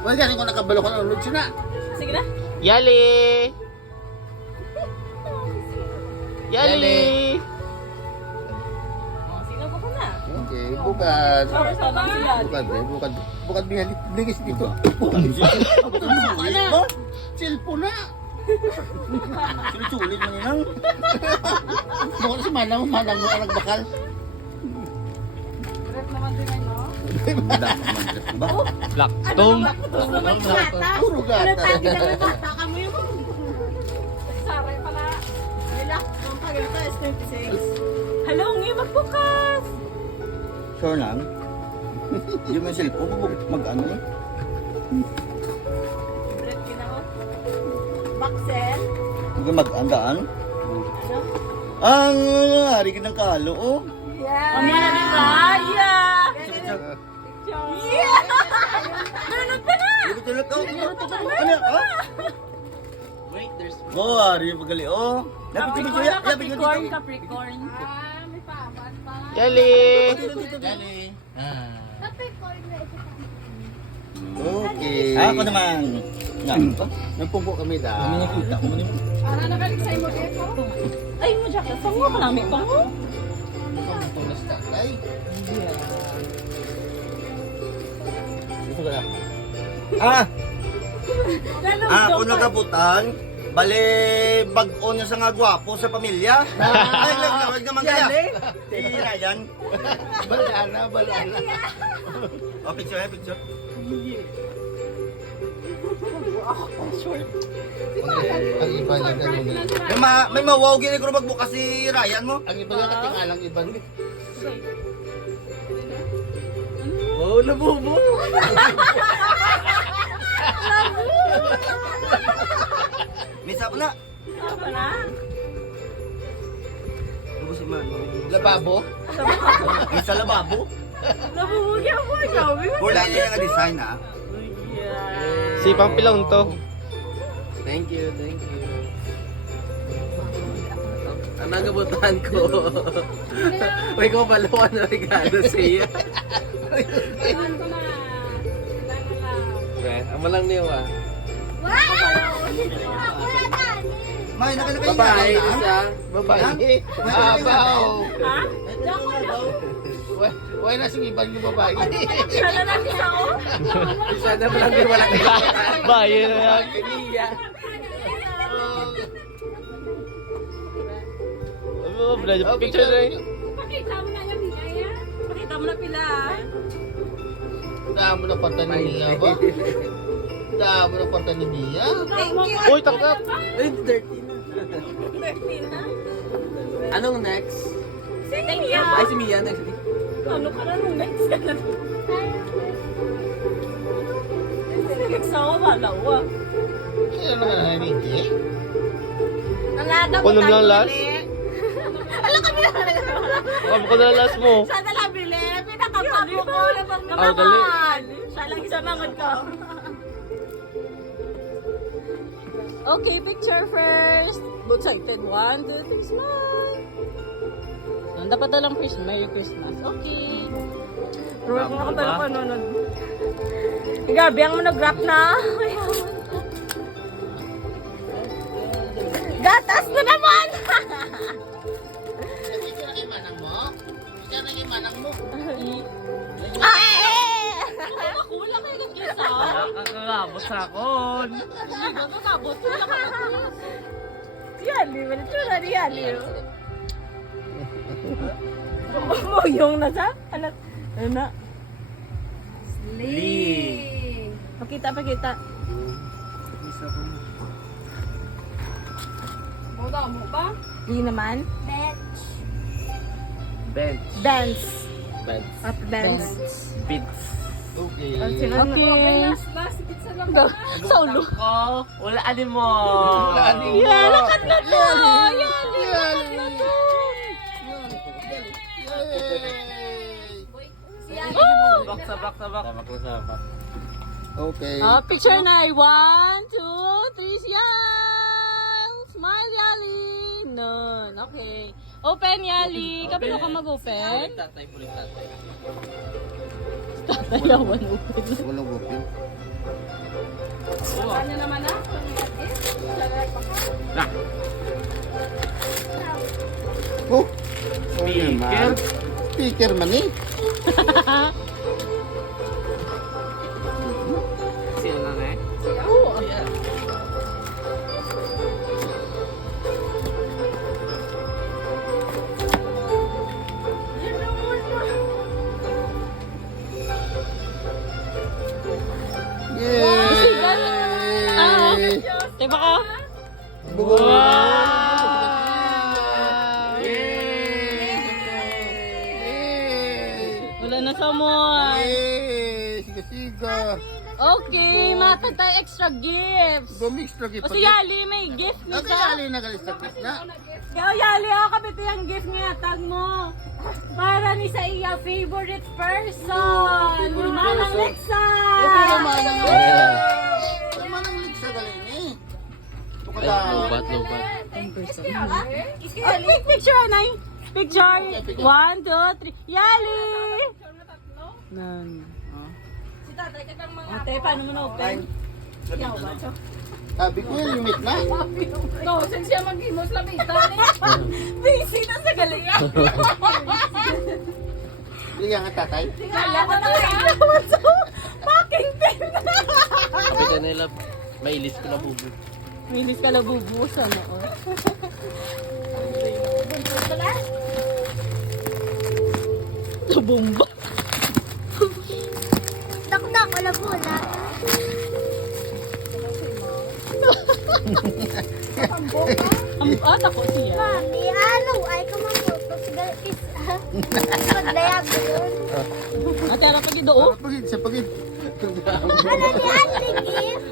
Wala galing ko nakabalo ko ng ulod siya na. Sige na. Yali! Yali! Oh, sige na ko na. Okay, bukad. Sorry sa bangilad. Bukad. Bukad bigis dito. Wala. Cellphone na. Sulit-sulit mo nilang. Bukod si Manang mo anak bakal. Rep naman din ay, no? Ba? Black Tom. Puro gata. Baka mo yung... Saray pala. Relax. Ang tagal ka is 26. Hello, ngayon magbukas. Sure lang. Hindi mo yung cellphone. Mag-ano eh. Rep ginawa. Baxel. Mag-andaan. Ano? Ang hari ka ng kalo, oh. Yeah. Ang mga ni Raya. Yeah. Nanonood pa na. Tulog ka. Ano ka? Wait, there's... Oh, hari magali, oh. Lapit ko dito. Lapit ko Capricorn, dito. Capricorn. May paban pa. Yali! Dali. Capricorn na ito. Okay. Ako naman. Nagpumpo kami da. Kami nakita ko man. Para nakaliksay mo dito. Ay, mo jacket. Pango ka namin. Pango. Tulas ka. Ay. Ito ka na. Ako nagabutan. Bale, bag-o niya sa nga gwapo sa pamilya. Ay, wag naman kaya. Tira yan. Balana. Oh, picture. Ang iba niya may mawaw gini ko magbukas si Ryan mo. Ang iba niya katingalang iba niya. Oh, nabubo. Misa pa na. Apa na? Ano si man? Lababo? Misa lababo? Nabuhugi ako. Ikaw. Wala niya nga design ha. Yeah. Si Pampilong to. Thank you. Ang nagabutan ko. May kumalawan na regalo sa iyo. Kailan ko na. Kailan ko na. Okay, ang malang niyo ah. May nakalagay Babae na. siya. Babae. Abaw. Ha? Diyan ko na. Wala na sing iban yung babae. Sana lang isa ko. Sana malang niyo walang kailangan. Bayan na yan. Kaniya. Oh, picture na yun. Pakita mo na yung hingaya. Pakita mo na pila. Damo na parta ni Mia ba? Damo na parta ni Mia. Thank you. Uy, takap! Ay, dirty na. 13 na. Anong next? Thank you. Ay, si Mia next. Ano ka na nung next ka na? Nagsawa ba? Lawa. Ano na nangyay? Nalada mo Kuno lang last? Alam kami na Ako ko na last mo. Siya na lang bili. Pinakapago ko. Oh, dali. Siya lang isa mangod ko. Okay, picture first. Both sides. 1, 2, 3, smile. Dapat na lang first. Merry Christmas. Okay. Pero kung ako pala nanonood. Gabi, ang monograph na. Gatas na naman! Ito na kay manang mo? Ito na kay manang mo? Ay! Ako wala kayo nag-gisa. Nakakabot sa akon. Nakakabot. Wala ka nag-gisa. Yali, wala ito na ni Yali. Mo yung nasa? Ano na? Sling. Pakita. Moda mo ba? Hindi naman. Bench. Dance. Bench. Up dance. Beats. Okay. Okay. Sa ulo. Ko, wala ani mo. Yala ka na to! Yali! Back sa back. Okay. Picture na. 1, 2, 3, smile! Smile, Yali! None. Okay. Open, Yali. Kapilo ka mag-open? Tatay. Tatayawan open. Walang gupin. Kanya naman na. Oh, Speaker. speaker man eh. Sino na eh? Ah, Yay! diba ka? Wala na sa mo. Yay! Siga-siga. Okay, matag tayo extra gifts. Gumix lagi O pa. si Yali, may gift ni sa. Nakayali na galis na na. Kaya Yali, ako kapit yung gift niya, tag mo. Para ni sa iya favorite person. Manang Lexa. Okay naman ang Liksa. Naman ang Liksa galing eh. Ay, lobat. Quick picture, Anay. Picture. 1, 2, 3. Yali. Nan. Ate, paano mo na-open? Yaw ba ito? Sabi ko yung limit na. No, since siya mag-himos lapitan eh. Busy na sa galinga. Hindi nga tatay. Kala ko na fucking pen. Sabi ka nila, may list ko na bubu. Minis ka na bubusan ako. Bomba. Dakdak, wala po na. Ang ako siya. Mami, ano? Ay, kamamoto. Sigal is, maglayag yun. Ate, harap pa dito, oh. Pagid sa pagid. Ano ni Ate Gift?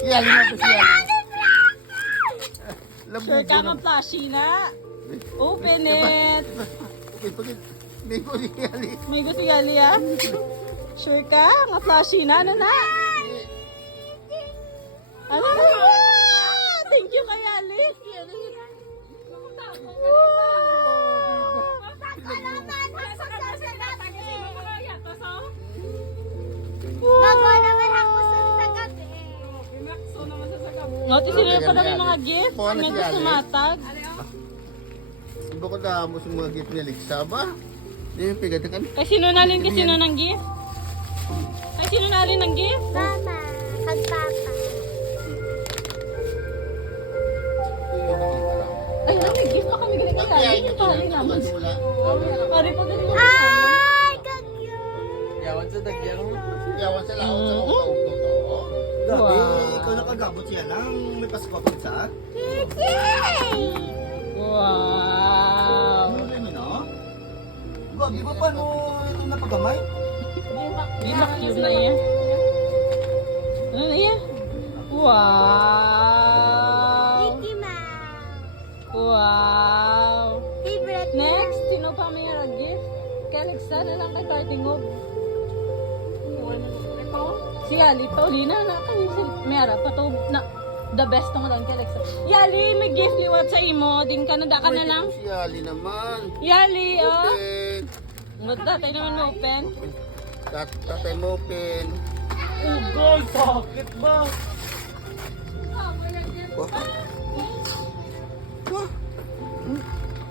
Yali na pa siya. Sure ka ma-flashy na. Open it. Okay, pagid. May ko ni Yali. May gusto gali ah. Sure ka? Nga flashy na. Ano na? Ano na? Thank you kay Ali. Bago naman ako sa gabi. Ngati sila pa na may mga gift. Kuha na May si gusto Ali. matag. Bukod na mo sa mga gift ni Liksa ba? Hindi yung pigat kan. Kay sino nalin kay sino ng gift? Kay sino nalin ng gift? Mama, kag papa. Ay, may gift pa kami ganit kay Ali. Pari naman. Pari pa ganit. Ay, kag yun. Yawan sa dagyang. Yawan sa laot sa mga totoo. Grabe, ikaw nakagabot siya lang. May Pasko pa sa. Yay! Wow. Ano rin no? Grabe ba paano ito napagamay? Di ba cute na yan? Ano na yan? Wow. Mickey Mouse. Wow. Favorite Next, sino pa may gift? Kay Alexa na lang kay Tartingog. Si Ali, Paulina na kay si Mera pa to na the best tong lang kay Alexa. Yali, may gift liwat sa imo. Din ka na ka na lang. Si Yali naman. Yali, oh. Open. Tatay naman mo open. Tatay mo open. Ugol, sakit ba?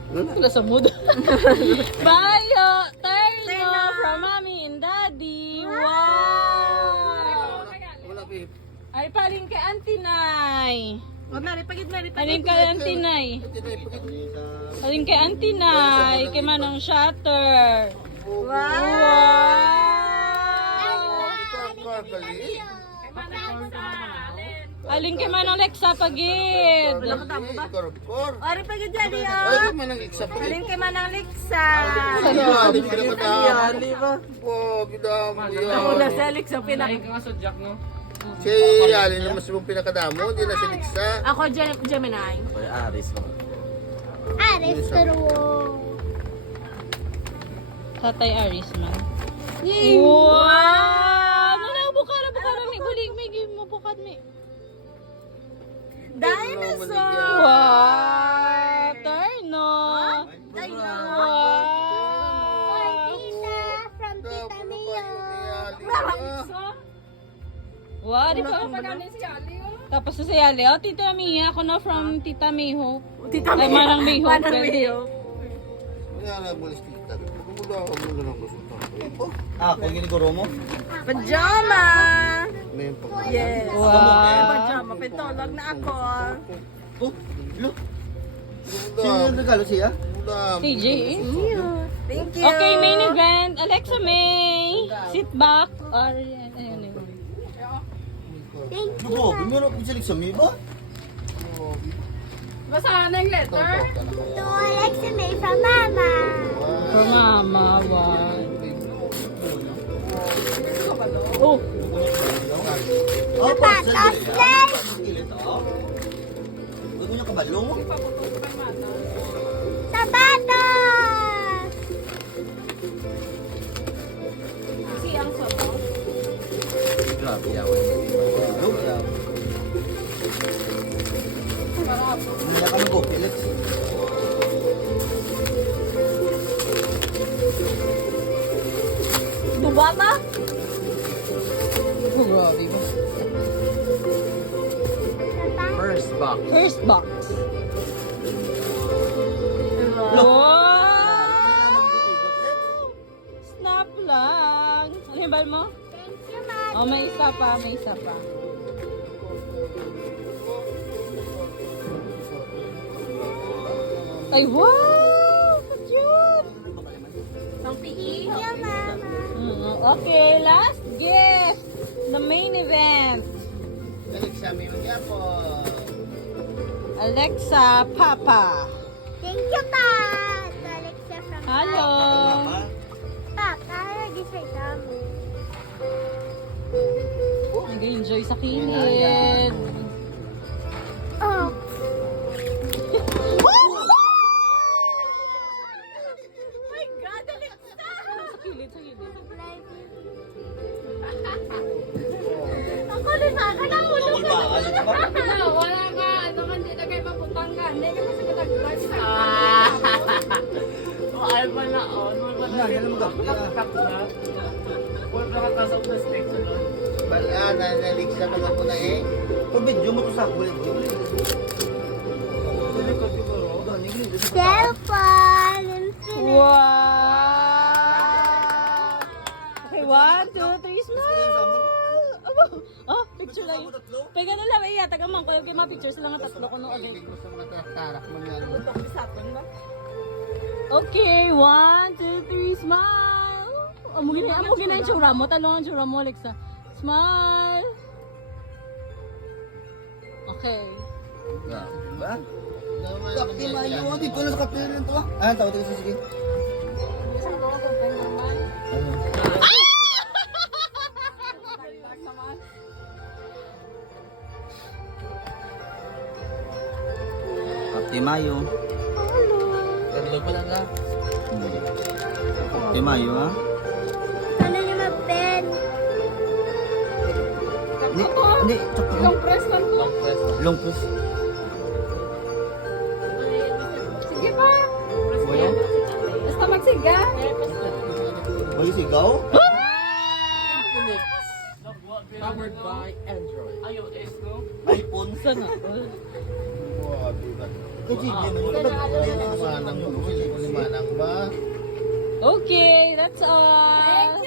Wala sa mood. Bayo, Terno from Mommy and Daddy. Wow. Wala babe. Ay, paling kay Auntie Nay. Paling kay Auntie Nay. Paling kay Auntie Nay. Kay Manang Shutter. Wow. Gali. Aling kay Manang Lexa pagid. Korkor. Ari pagid Daddy. Ay, manang iksa pa. Aling kay Manang Lexa. Yali pa naman Yali ba? Wow, gidamo yan. si Alexa Pinahin ka nga sa Jack, no? Si Yali na mas mong pinakadamo. Di na si Liksa. Ako Gemini. Ay, Aris mo. Aris, pero... Tatay Aris man. Wow! Bukara. May bulig, may game mo bukat, may. Dinosaur! Wow! Terno! Wow! Tita, from Tita Mayo. Wow, di ba? Tapos sa Yali. Oh, Tita Mia. Ako na from Tita Miho. Tita Ay, Manang Miho. Manang pwede. Miho. Kaya na balis kita. Mula ka muna ng resulta. Ah, kung giniguro mo? Pajama! May pag... Yes. Wow. Pajama. Pitolog na ako. Oh, look. Sino yung regalo siya? TJ. Thank you. Okay, main event. Alexa May. Sit back. Or, ayun. Grabe, meron akong silik sa may ba? To Alexa May from Mama. For mama. Wow. Oh, Oh, Sapatos, guys. Huwag mo niya kabalo mo? Sapatos. Grabe yawan. Hindi ka mag-go, Felix. Duwa ba? oh grabe. First box. First box. Wow! Snap lang. Ano yung bal mo? Thank you, Mom. Oh, may isa pa, may isa pa. Ay, wow! So cute! Thank you, Mama. Okay, last gift. The main event. Alexa, may mga po. Alexa, Papa. Thank you, Pa. To Alexa from Hello. Papa. Nag-isay kami. Nag-enjoy sa kilid. Oh. My God, Alexa! Sa kilid, sa kilid. Ako rin ba? Tungkol ba? Ano ka ba? Wala ka, ano man dito kayo paputang ka. Hindi ka kasi katagdag sa Ay ba na on? Na, yan ang mga. Wala ka tasok na stick sa doon. Bala, Alexa, mga po na eh. Kung video mo to sa kulit. Cellphone. Infinite. Wow! Okay, 1, 2, 3, smile! Aba, oh, picture lang yun. Pega na lang, iya, tagamang ko. Yung mga pictures lang ang tatlo ko nung ulit. Okay, 1, 2, 3, smile! Amugin na yung tsura mo. Talong ang tsura mo, Alexa. Smile! Okay. Diba? Kapti mayo, di ko lang kapti rin to ah. Ah, tawag ko sige. Kapti mayo. Tatlo pa lang ka. Kapti mayo ha. Ano yung mag-pen? Hindi, tsaka Long press lang. Long press. long press. Sige pa. Boyo? Basta magsiga. Boyo sigaw? Powered by Android. iOS no? iPhone? Sana. Manang ba? Okay, that's all.